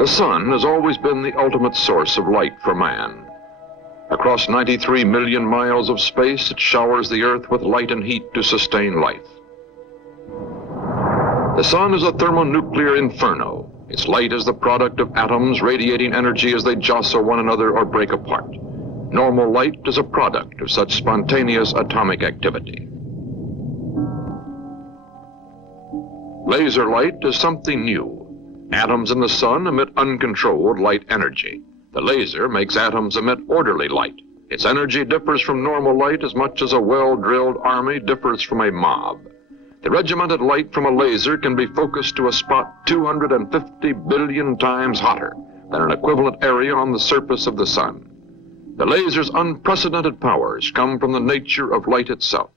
The sun has always been the ultimate source of light for man. Across 93 million miles of space, it showers the Earth with light and heat to sustain life. The sun is a thermonuclear inferno. Its light is the product of atoms radiating energy as they jostle one another or break apart. Normal light is a product of such spontaneous atomic activity. Laser light is something new. Atoms in the sun emit uncontrolled light energy. The laser makes atoms emit orderly light. Its energy differs from normal light as much as a well-drilled army differs from a mob. The regimented light from a laser can be focused to a spot 250 billion times hotter than an equivalent area on the surface of the sun. The laser's unprecedented powers come from the nature of light itself.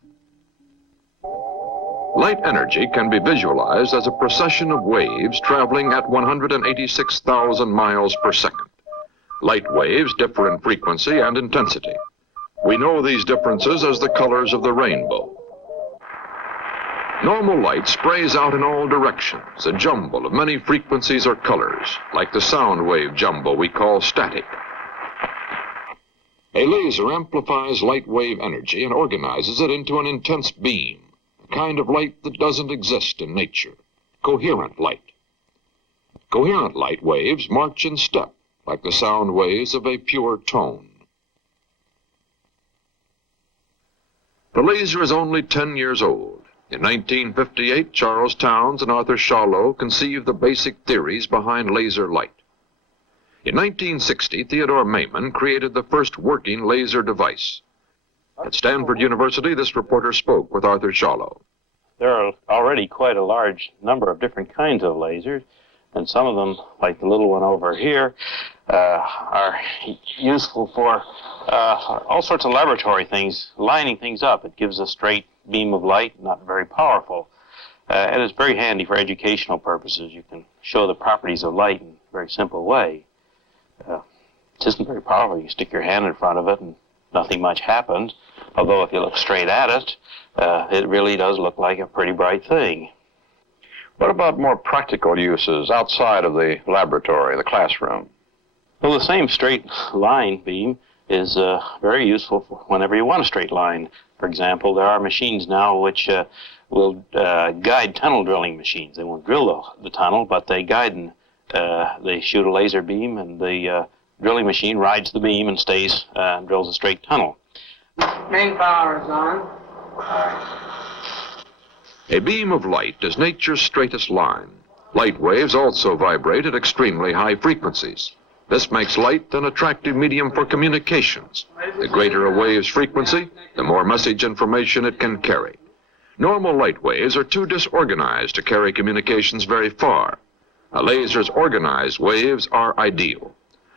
Light energy can be visualized as a procession of waves traveling at 186,000 miles per second. Light waves differ in frequency and intensity. We know these differences as the colors of the rainbow. Normal light sprays out in all directions, a jumble of many frequencies or colors, like the sound wave jumble we call static. A laser amplifies light wave energy and organizes it into an intense beam, a kind of light that doesn't exist in nature, coherent light. Coherent light waves march in step, like the sound waves of a pure tone. The laser is only 10 years old. In 1958, Charles Townes and Arthur Schawlow conceived the basic theories behind laser light. In 1960, Theodore Maiman created the first working laser device. At Stanford University, this reporter spoke with Arthur Schawlow. There are already quite a large number of different kinds of lasers, and some of them, like the little one over here, are useful for all sorts of laboratory things, lining things up. It gives a straight beam of light, not very powerful. And it's very handy for educational purposes. You can show the properties of light in a very simple way. It isn't very powerful. You stick your hand in front of it and nothing much happens. Although if you look straight at it, it really does look like a pretty bright thing. What about more practical uses outside of the laboratory, the classroom? Well, the same straight line beam is very useful for whenever you want a straight line. For example, there are machines now which will guide tunnel drilling machines. They won't drill the tunnel, but they guide them. They shoot a laser beam, and the drilling machine rides the beam and stays and drills a straight tunnel. Main power is on. A beam of light is nature's straightest line. Light waves also vibrate at extremely high frequencies. This makes light an attractive medium for communications. The greater a wave's frequency, the more message information it can carry. Normal light waves are too disorganized to carry communications very far. A laser's organized waves are ideal.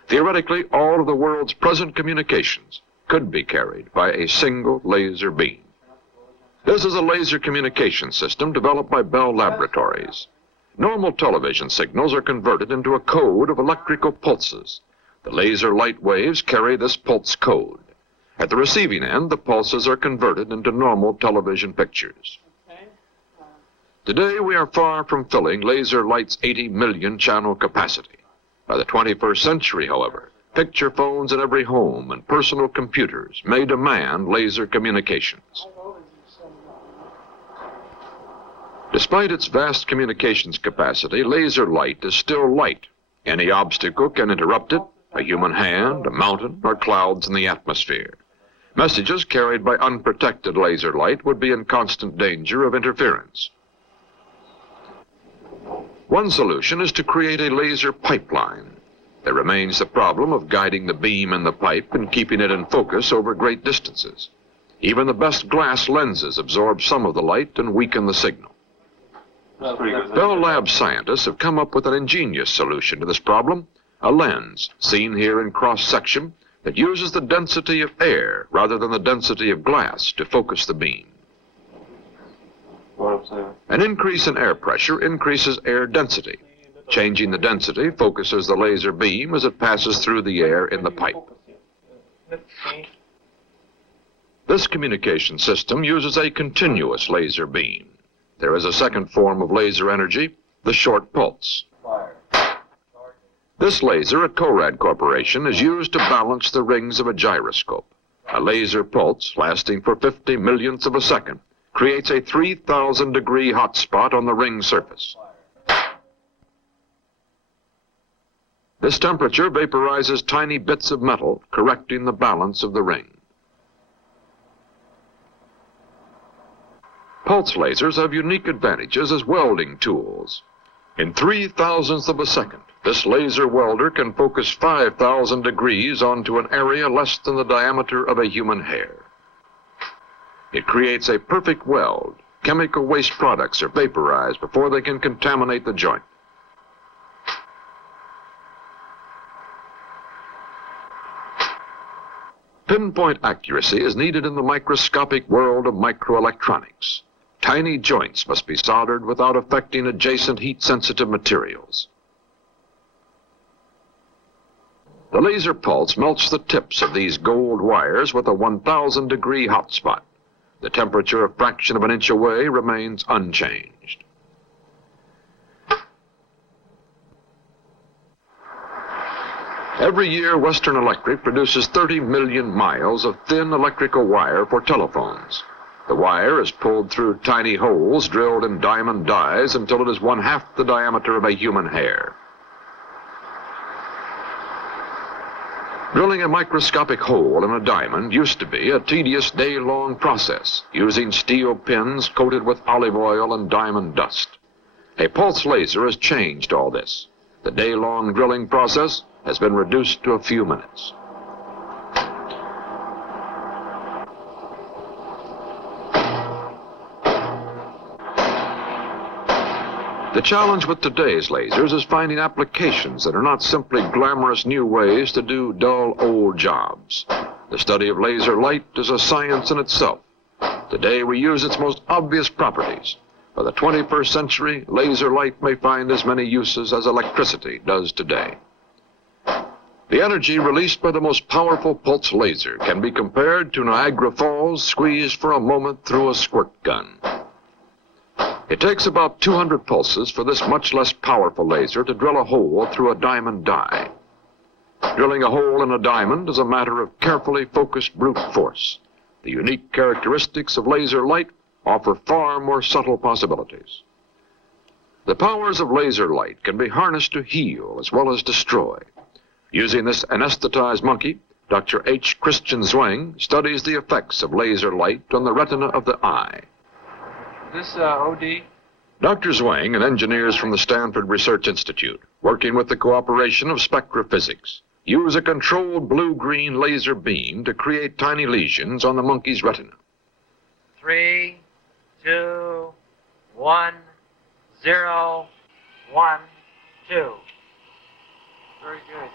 Theoretically, all of the world's present communications could be carried by a single laser beam. This is a laser communication system developed by Bell Laboratories. Normal television signals are converted into a code of electrical pulses. The laser light waves carry this pulse code. At the receiving end, the pulses are converted into normal television pictures. Today, we are far from filling laser light's 80 million channel capacity. By the 21st century, however, picture phones in every home and personal computers may demand laser communications. Despite its vast communications capacity, laser light is still light. Any obstacle can interrupt it, a human hand, a mountain, or clouds in the atmosphere. Messages carried by unprotected laser light would be in constant danger of interference. One solution is to create a laser pipeline. There remains the problem of guiding the beam in the pipe and keeping it in focus over great distances. Even the best glass lenses absorb some of the light and weaken the signal. Bell Labs scientists have come up with an ingenious solution to this problem, a lens, seen here in cross-section, that uses the density of air rather than the density of glass to focus the beam. An increase in air pressure increases air density. Changing the density focuses the laser beam as it passes through the air in the pipe. This communication system uses a continuous laser beam. There is a second form of laser energy, the short pulse. This laser at Corad Corporation is used to balance the rings of a gyroscope. A laser pulse, lasting for 50 millionths of a second, creates a 3,000-degree hot spot on the ring surface. This temperature vaporizes tiny bits of metal, correcting the balance of the ring. Pulse lasers have unique advantages as welding tools. In 3,000ths of a second, this laser welder can focus 5,000 degrees onto an area less than the diameter of a human hair. It creates a perfect weld. Chemical waste products are vaporized before they can contaminate the joint. Pinpoint accuracy is needed in the microscopic world of microelectronics. Tiny joints must be soldered without affecting adjacent heat-sensitive materials. The laser pulse melts the tips of these gold wires with a 1,000-degree hot spot. The temperature a fraction of an inch away remains unchanged. Every year, Western Electric produces 30 million miles of thin electrical wire for telephones. The wire is pulled through tiny holes drilled in diamond dies until it is 1/2 the diameter of a human hair. Drilling a microscopic hole in a diamond used to be a tedious day-long process, using steel pins coated with olive oil and diamond dust. A pulse laser has changed all this. The day-long drilling process has been reduced to a few minutes. The challenge with today's lasers is finding applications that are not simply glamorous new ways to do dull old jobs. The study of laser light is a science in itself. Today we use its most obvious properties. By the 21st century, laser light may find as many uses as electricity does today. The energy released by the most powerful pulse laser can be compared to Niagara Falls squeezed for a moment through a squirt gun. It takes about 200 pulses for this much less powerful laser to drill a hole through a diamond die. Drilling a hole in a diamond is a matter of carefully focused brute force. The unique characteristics of laser light offer far more subtle possibilities. The powers of laser light can be harnessed to heal as well as destroy. Using this anesthetized monkey, Dr. H. Christian Zwing studies the effects of laser light on the retina of the eye. This OD? Dr. Zwing and engineers from the Stanford Research Institute, working with the cooperation of spectrophysics, use a controlled blue-green laser beam to create tiny lesions on the monkey's retina. 3, 2, 1, 0, 1, 2. Very good.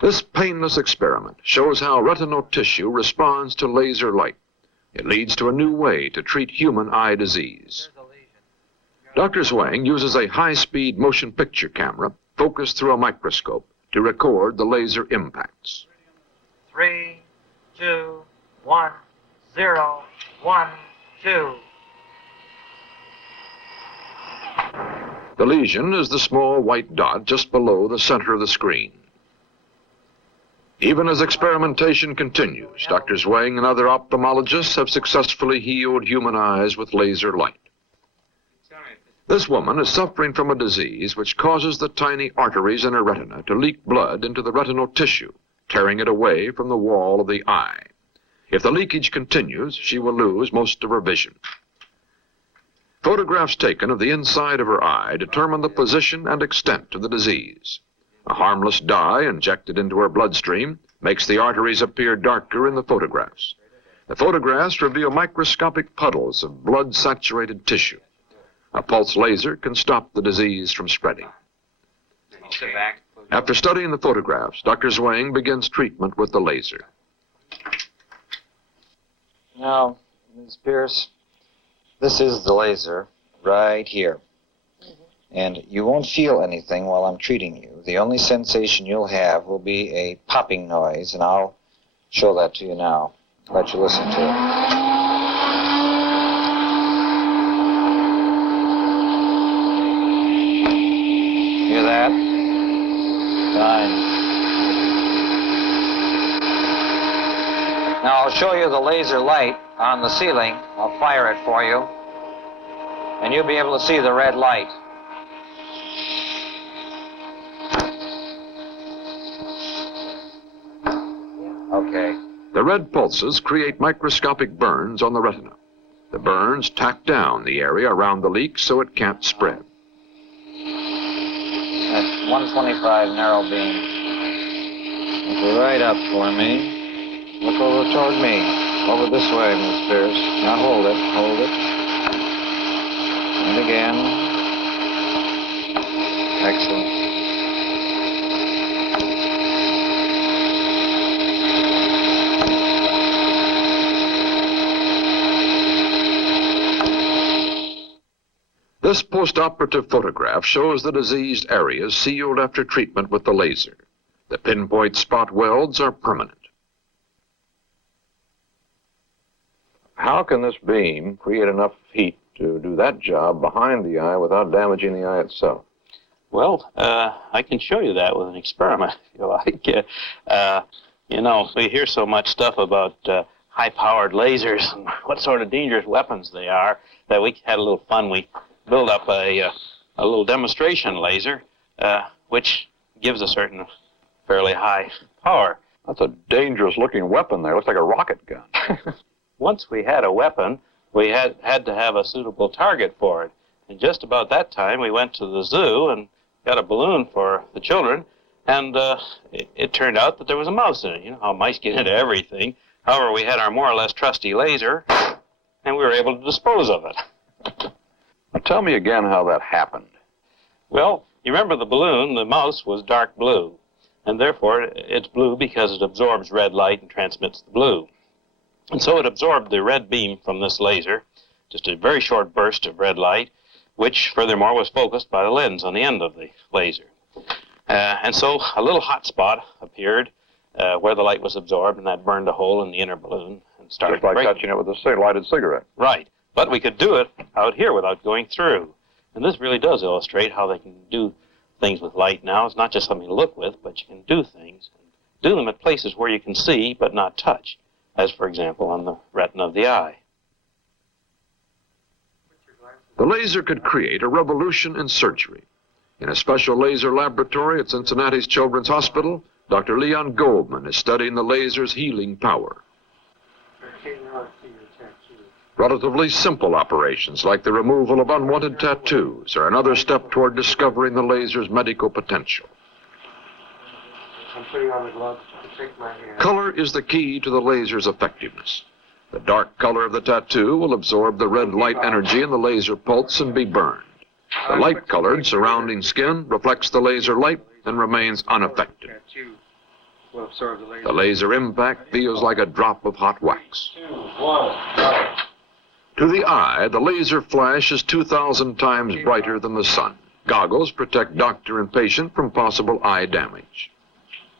This painless experiment shows how retinal tissue responds to laser light. It leads to a new way to treat human eye disease. Dr. Zwang uses a high-speed motion picture camera focused through a microscope to record the laser impacts. 3, 2, 1, 0, 1, 2. The lesion is the small white dot just below the center of the screen. Even as experimentation continues, Dr. Zwang and other ophthalmologists have successfully healed human eyes with laser light. This woman is suffering from a disease which causes the tiny arteries in her retina to leak blood into the retinal tissue, tearing it away from the wall of the eye. If the leakage continues, she will lose most of her vision. Photographs taken of the inside of her eye determine the position and extent of the disease. A harmless dye injected into her bloodstream makes the arteries appear darker in the photographs. The photographs reveal microscopic puddles of blood-saturated tissue. A pulse laser can stop the disease from spreading. After studying the photographs, Dr. Zwang begins treatment with the laser. Now, Ms. Pierce, this is the laser right here. And you won't feel anything while I'm treating you. The only sensation you'll have will be a popping noise, and I'll show that to you now. Let you listen to it. Now I'll show you the laser light on the ceiling. I'll fire it for you. And you'll be able to see the red light. Okay. The red pulses create microscopic burns on the retina. The burns tack down the area around the leak so it can't spread. That's 125 narrow beam. Look right up for me. Look over toward me. Over this way, Miss Pierce. Now hold it, hold it. And again. Excellent. This postoperative photograph shows the diseased areas sealed after treatment with the laser. The pinpoint spot welds are permanent. How can this beam create enough heat to do that job behind the eye without damaging the eye itself? Well, I can show you that with an experiment, if you like. You know, we hear so much stuff about high-powered lasers and what sort of dangerous weapons they are that we had a little fun. We built up a little demonstration laser, which gives a certain fairly high power. That's a dangerous-looking weapon there. Looks like a rocket gun. Once we had a weapon, we had to have a suitable target for it. And just about that time, we went to the zoo and got a balloon for the children, and it turned out that there was a mouse in it. You know how mice get into everything. However, we had our more or less trusty laser, and we were able to dispose of it. Now, tell me again how that happened. Well, you remember the balloon, the mouse was dark blue, and therefore it's blue because it absorbs red light and transmits the blue. And so it absorbed the red beam from this laser, just a very short burst of red light, which furthermore was focused by the lens on the end of the laser. And so a little hot spot appeared where the light was absorbed, and that burned a hole in the inner balloon and started Just like breaking. touching it with a lighted cigarette. Right. But we could do it out here without going through. And this really does illustrate how they can do things with light now. It's not just something to look with, but you can do things. Do them at places where you can see but not touch, as, for example, on the retina of the eye. The laser could create a revolution in surgery. In a special laser laboratory at Cincinnati's Children's Hospital, Dr. Leon Goldman is studying the laser's healing power. Relatively simple operations like the removal of unwanted tattoos are another step toward discovering the laser's medical potential. I'm putting on the gloves to take my hand. Color is the key to the laser's effectiveness. The dark color of the tattoo will absorb the red light energy in the laser pulse and be burned. The light-colored surrounding skin reflects the laser light and remains unaffected. Will absorb the laser. The laser impact feels like a drop of hot wax. 2, 1, To the eye, the laser flash is 2,000 times brighter than the sun. Goggles protect doctor and patient from possible eye damage.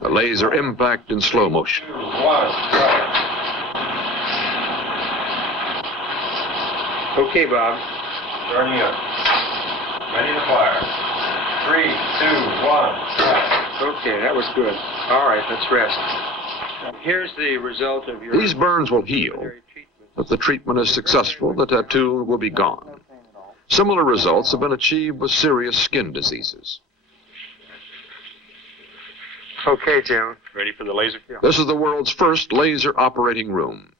The laser impact in slow motion. 2, 1, go. Okay, Bob. Starting up. Ready to fire. 3, 2, 1, start. Okay, that was good. All right, let's rest. Here's the result of your These burns will heal. treatment. If the treatment is successful, the tattoo will be gone. Similar results have been achieved with serious skin diseases. Okay, Jim. Ready for the laser? This is the world's first laser operating room.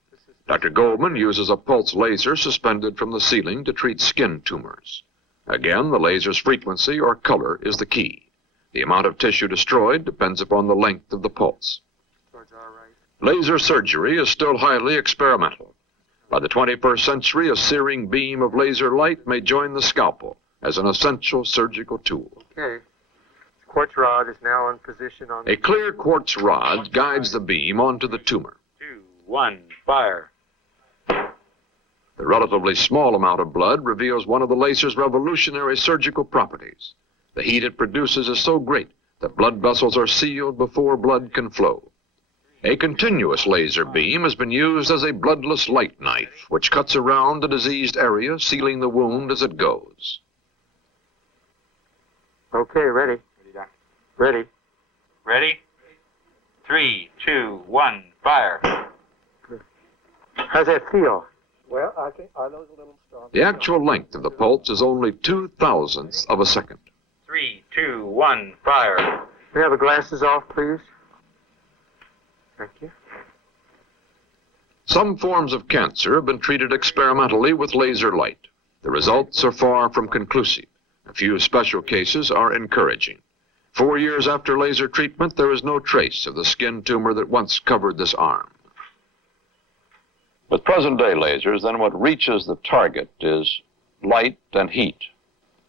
Dr. Goldman uses a pulse laser suspended from the ceiling to treat skin tumors. Again, the laser's frequency or color is the key. The amount of tissue destroyed depends upon the length of the pulse. Laser surgery is still highly experimental. By the 21st century, a searing beam of laser light may join the scalpel as an essential surgical tool. Okay. The quartz rod is now in position on A clear quartz rod guides the beam onto the tumor. 2, 1, fire. The relatively small amount of blood reveals one of the laser's revolutionary surgical properties. The heat it produces is so great that blood vessels are sealed before blood can flow. A continuous laser beam has been used as a bloodless light knife, which cuts around the diseased area, sealing the wound as it goes. Okay, ready. Ready. Ready? 3, 2, 1, fire. Good. How's that feel? Well, I think I know it's a little strong. The actual length of the pulse is only 2/1000th of a second. 3, 2, 1, fire. Can we have the glasses off, please? Thank you. Some forms of cancer have been treated experimentally with laser light. The results are far from conclusive. A few special cases are encouraging. 4 years after laser treatment, there is no trace of the skin tumor that once covered this arm. With present-day lasers, then what reaches the target is light and heat.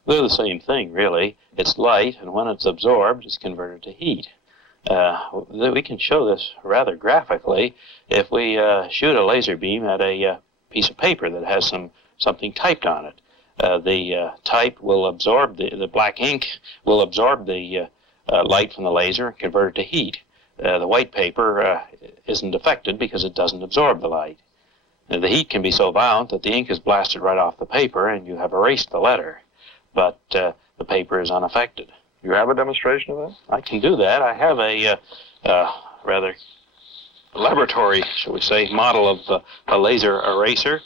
They're the same thing, really. It's light, and when it's absorbed, it's converted to heat. We can show this rather graphically if we shoot a laser beam at a piece of paper that has something typed on it. The type will absorb, the black ink will absorb the light from the laser and convert it to heat. The white paper isn't affected because it doesn't absorb the light. The heat can be so violent that the ink is blasted right off the paper and you have erased the letter, but the paper is unaffected. You have a demonstration of that? I can do that. I have a rather laboratory, shall we say, model of a laser eraser,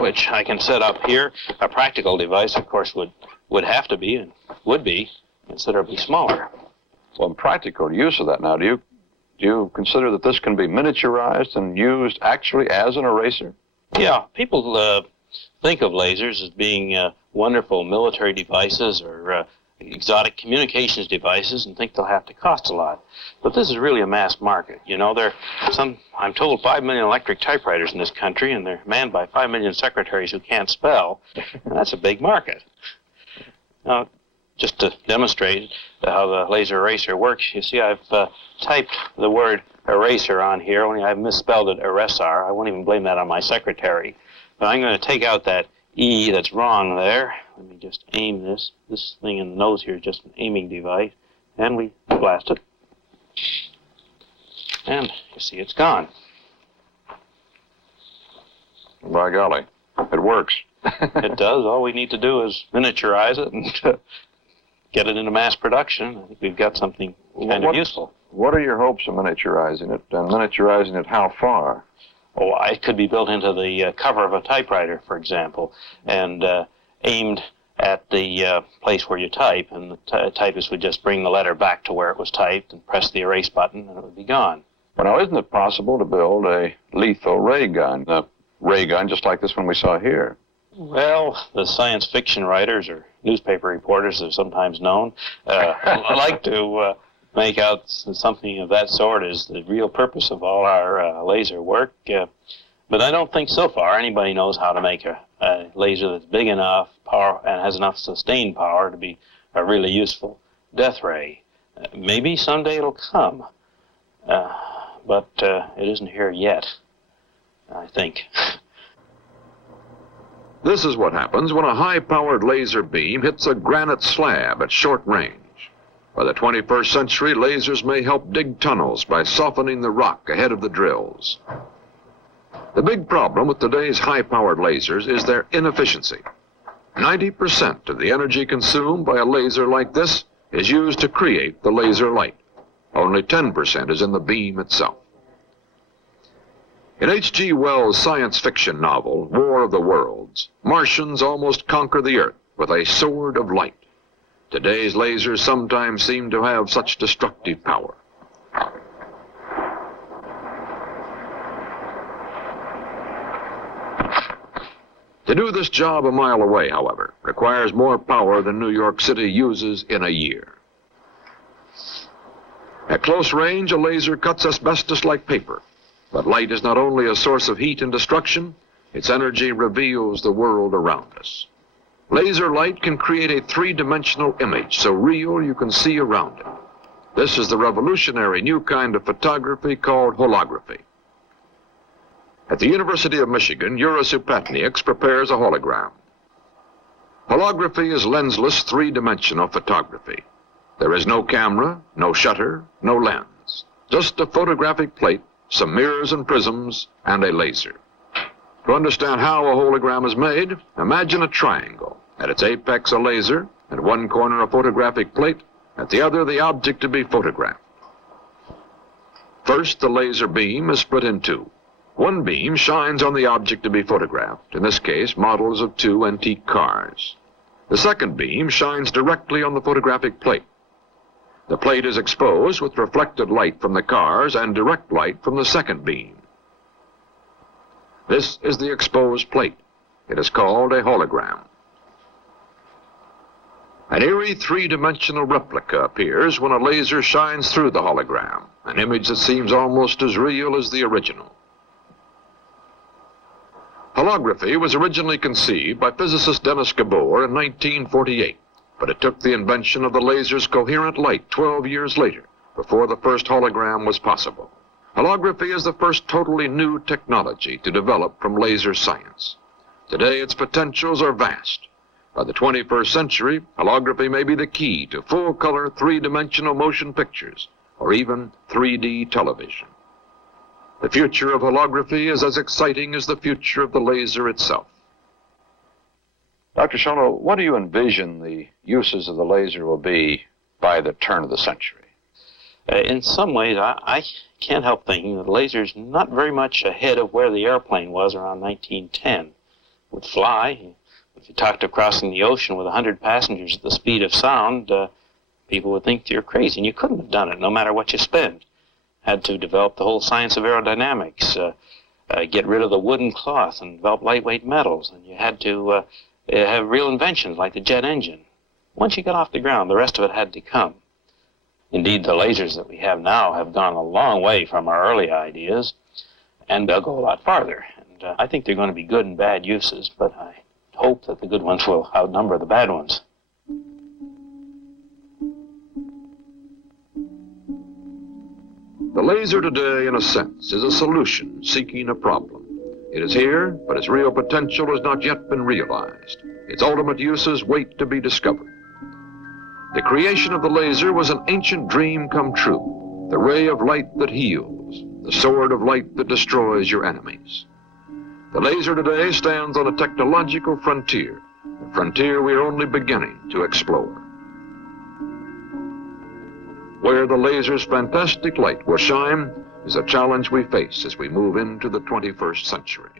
which I can set up here. A practical device, of course, would have to be and would be considerably smaller. Well, in practical use of that now, do you consider that this can be miniaturized and used actually as an eraser? Yeah, people think of lasers as being wonderful military devices or exotic communications devices and think they'll have to cost a lot. But this is really a mass market. You know, there are I'm told 5 million electric typewriters in this country, and they're manned by 5 million secretaries who can't spell, and that's a big market. Now, just to demonstrate how the laser eraser works, you see I've typed the word eraser on here, only I've misspelled it eresar. I won't even blame that on my secretary. But I'm going to take out that E that's wrong there. Let me just aim this. This thing in the nose here is just an aiming device. And we blast it. And you see it's gone. By golly, it works. It does. All we need to do is miniaturize it and get it into mass production. I think we've got something kind of useful. What are your hopes of miniaturizing it? And miniaturizing it how far? Oh, it could be built into the cover of a typewriter, for example, and aimed at the place where you type, and the typist would just bring the letter back to where it was typed and press the erase button, and it would be gone. Well, now, isn't it possible to build a lethal ray gun? A ray gun just like this one we saw here? Well, the science fiction writers, or newspaper reporters, they're sometimes known, like to make out something of that sort is the real purpose of all our laser work. But I don't think so far anybody knows how to make a laser that's big enough power and has enough sustained power to be a really useful death ray. Maybe someday it'll come, but it isn't here yet, I think. This is what happens when a high-powered laser beam hits a granite slab at short range. By the 21st century, lasers may help dig tunnels by softening the rock ahead of the drills. The big problem with today's high-powered lasers is their inefficiency. 90% of the energy consumed by a laser like this is used to create the laser light. Only 10% is in the beam itself. In H.G. Wells' science fiction novel, War of the Worlds, Martians almost conquer the Earth with a sword of light. Today's lasers sometimes seem to have such destructive power. To do this job a mile away, however, requires more power than New York City uses in a year. At close range, a laser cuts asbestos like paper. But light is not only a source of heat and destruction, its energy reveals the world around us. Laser light can create a three-dimensional image so real you can see around it. This is the revolutionary new kind of photography called holography. At the University of Michigan, Yura Supatnieks prepares a hologram. Holography is lensless three-dimensional photography. There is no camera, no shutter, no lens. Just a photographic plate, some mirrors and prisms, and a laser. To understand how a hologram is made, imagine a triangle. At its apex, a laser. At one corner, a photographic plate. At the other, the object to be photographed. First, the laser beam is split in two. One beam shines on the object to be photographed, in this case, models of two antique cars. The second beam shines directly on the photographic plate. The plate is exposed with reflected light from the cars and direct light from the second beam. This is the exposed plate. It is called a hologram. An eerie three-dimensional replica appears when a laser shines through the hologram, an image that seems almost as real as the original. Holography was originally conceived by physicist Dennis Gabor in 1948, but it took the invention of the laser's coherent light 12 years later before the first hologram was possible. Holography is the first totally new technology to develop from laser science. Today, its potentials are vast. By the 21st century, holography may be the key to full-color, three-dimensional motion pictures, or even 3D television. The future of holography is as exciting as the future of the laser itself. Dr. Scholo, what do you envision the uses of the laser will be by the turn of the century? In some ways, I can't help thinking that the laser's not very much ahead of where the airplane was around 1910. It would fly. If you talked of crossing the ocean with 100 passengers at the speed of sound, people would think you're crazy, and you couldn't have done it, no matter what you spent. Had to develop the whole science of aerodynamics, get rid of the wooden cloth and develop lightweight metals, and you had to have real inventions like the jet engine. Once you got off the ground, the rest of it had to come. Indeed, the lasers that we have now have gone a long way from our early ideas, and they'll go a lot farther. And I think they're going to be good and bad uses, but I hope that the good ones will outnumber the bad ones. The laser today, in a sense, is a solution seeking a problem. It is here, but its real potential has not yet been realized. Its ultimate uses wait to be discovered. The creation of the laser was an ancient dream come true, the ray of light that heals, the sword of light that destroys your enemies. The laser today stands on a technological frontier, a frontier we are only beginning to explore. Where the laser's fantastic light will shine is a challenge we face as we move into the 21st century.